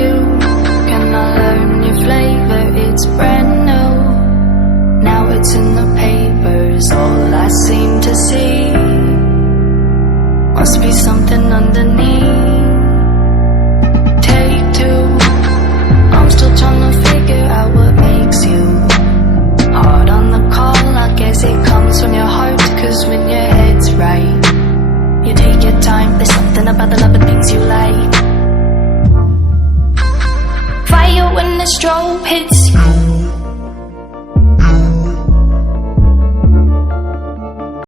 you. Can I learn your flavor? It's brand new. Now it's in the papers, all I seem to see. Must be something underneath. Take two. I'm still trying to figure out what makes you hard on the call. I guess it comes from your heart, cause when your head's right, you take your time. There's something about the love of things you like. Fire when the strobe hits